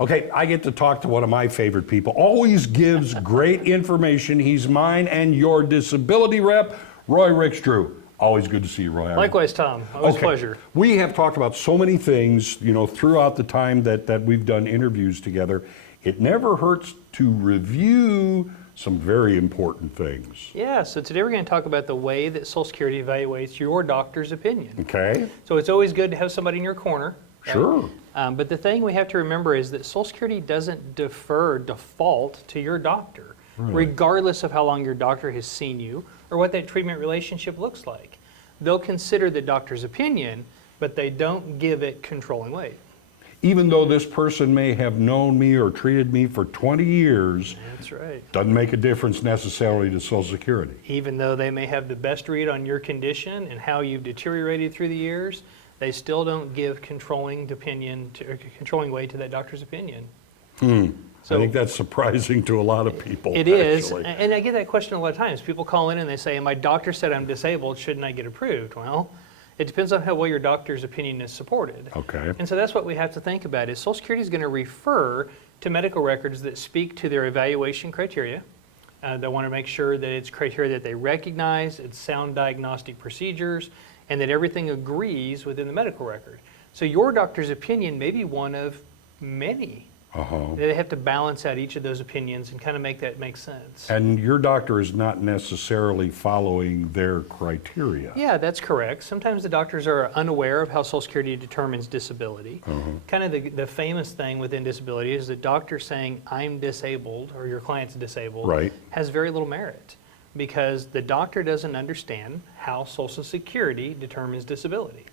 Okay, I get to talk to one of my favorite people. Always gives great information. He's mine and your disability rep, Roy Rickstrew. Always good to see you, Roy. Likewise, Tom. Always a pleasure. We have talked about so many things, throughout the time that we've done interviews together. It never hurts to review some very important things. Yeah, so today we're going to talk about the way that Social Security evaluates your doctor's opinion. Okay. So it's always good to have somebody in your corner. Right? Sure. But the thing we have to remember is that Social Security doesn't default to your doctor, regardless of how long your doctor has seen you or what that treatment relationship looks like. They'll consider the doctor's opinion, but they don't give it controlling weight. Even though this person may have known me or treated me for 20 years, That's right. doesn't make a difference necessarily to Social Security. Even though they may have the best read on your condition and how you've deteriorated through the years, they still don't give controlling weight to that doctor's opinion. So I think that's surprising to a lot of people. It is, and I get that question a lot of times. People call in and they say, my doctor said I'm disabled, shouldn't I get approved? Well, it depends on how well your doctor's opinion is supported. Okay. And so that's what we have to think about is Social Security is going to refer to medical records that speak to their evaluation criteria. They want to make sure that it's criteria that they recognize, it's sound diagnostic procedures, and that everything agrees within the medical record. So your doctor's opinion may be one of many. They have to balance out each of those opinions and kind of make that make sense. And your doctor is not necessarily following their criteria. Yeah, that's correct. Sometimes the doctors are unaware of how Social Security determines disability. Kind of the famous thing within disability is the doctor saying, I'm disabled, or your client's disabled, has very little merit because the doctor doesn't understand how Social Security determines disability.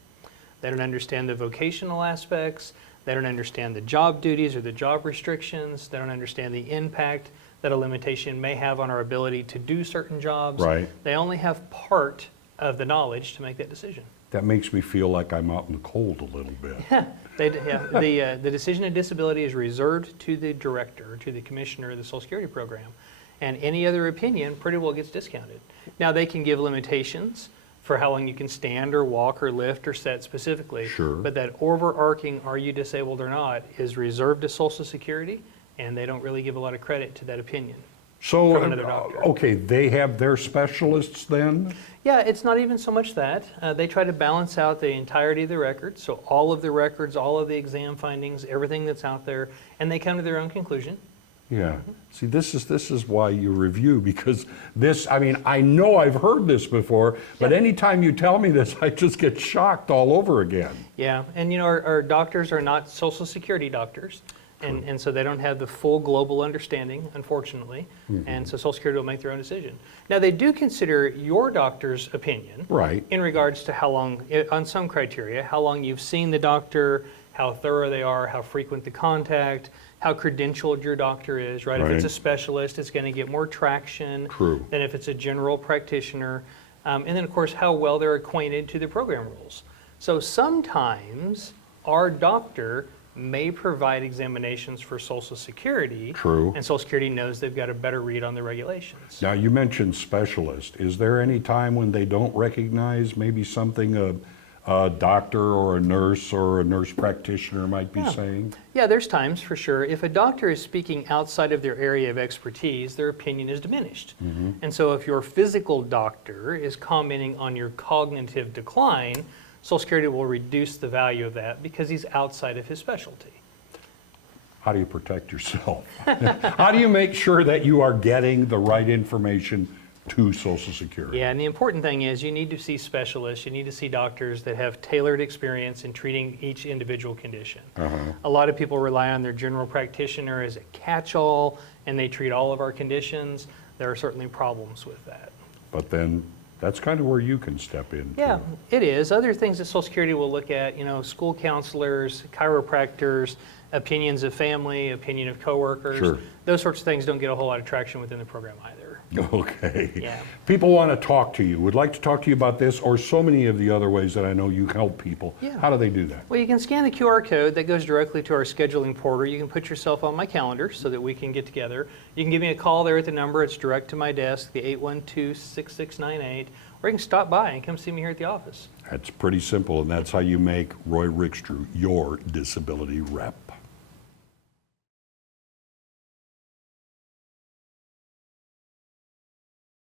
They don't understand the vocational aspects. They don't understand the job duties or the job restrictions. They don't understand the impact that a limitation may have on our ability to do certain jobs. They only have part of the knowledge to make that decision. That makes me feel like I'm out in the cold a little bit. The decision of disability is reserved to the director, to the commissioner of the Social Security program, and any other opinion pretty well gets discounted. Now they can give limitations for how long you can stand or walk or lift or sit specifically. But that overarching, are you disabled or not, is reserved to Social Security, and they don't really give a lot of credit to that opinion. So, from another doctor. Okay, they have their specialists then? Yeah, it's not even so much that. They try to balance out the entirety of the record, so all of the records, all of the exam findings, everything that's out there, and they come to their own conclusion. Yeah. See, this is why you review, because I know I've heard this before, but anytime you tell me this, I just get shocked all over again. Yeah, and our doctors are not Social Security doctors, and so they don't have the full global understanding, unfortunately, and so Social Security will make their own decision. Now, they do consider your doctor's opinion in regards to how long, on some criteria, how long you've seen the doctor, how thorough they are, how frequent the contact, how credentialed your doctor is, right? If it's a specialist, it's going to get more traction than if it's a general practitioner. And then, of course, how well they're acquainted to the program rules. So sometimes our doctor may provide examinations for Social Security, and Social Security knows they've got a better read on the regulations. Now, you mentioned specialist. Is there any time when they don't recognize maybe something a doctor or a nurse practitioner might be saying? Yeah, there's times for sure. If a doctor is speaking outside of their area of expertise, their opinion is diminished. And so if your physical doctor is commenting on your cognitive decline, Social Security will reduce the value of that because he's outside of his specialty. How do you protect yourself? How do you make sure that you are getting the right information to Social Security? Yeah, and the important thing is you need to see specialists, you need to see doctors that have tailored experience in treating each individual condition. A lot of people rely on their general practitioner as a catch-all, and they treat all of our conditions. There are certainly problems with that. But then that's kind of where you can step in. Yeah, it is. Other things that Social Security will look at, school counselors, chiropractors, opinions of family, opinion of coworkers. Those sorts of things don't get a whole lot of traction within the program either. Okay. Yeah. People want to talk to you, would like to talk to you about this or so many of the other ways that I know you help people. How do they do that? Well, you can scan the QR code that goes directly to our scheduling portal. You can put yourself on my calendar so that we can get together. You can give me a call there at the number. It's direct to my desk, the 812-6698, or you can stop by and come see me here at the office. That's pretty simple, and that's how you make Roy Rickstrew your disability rep.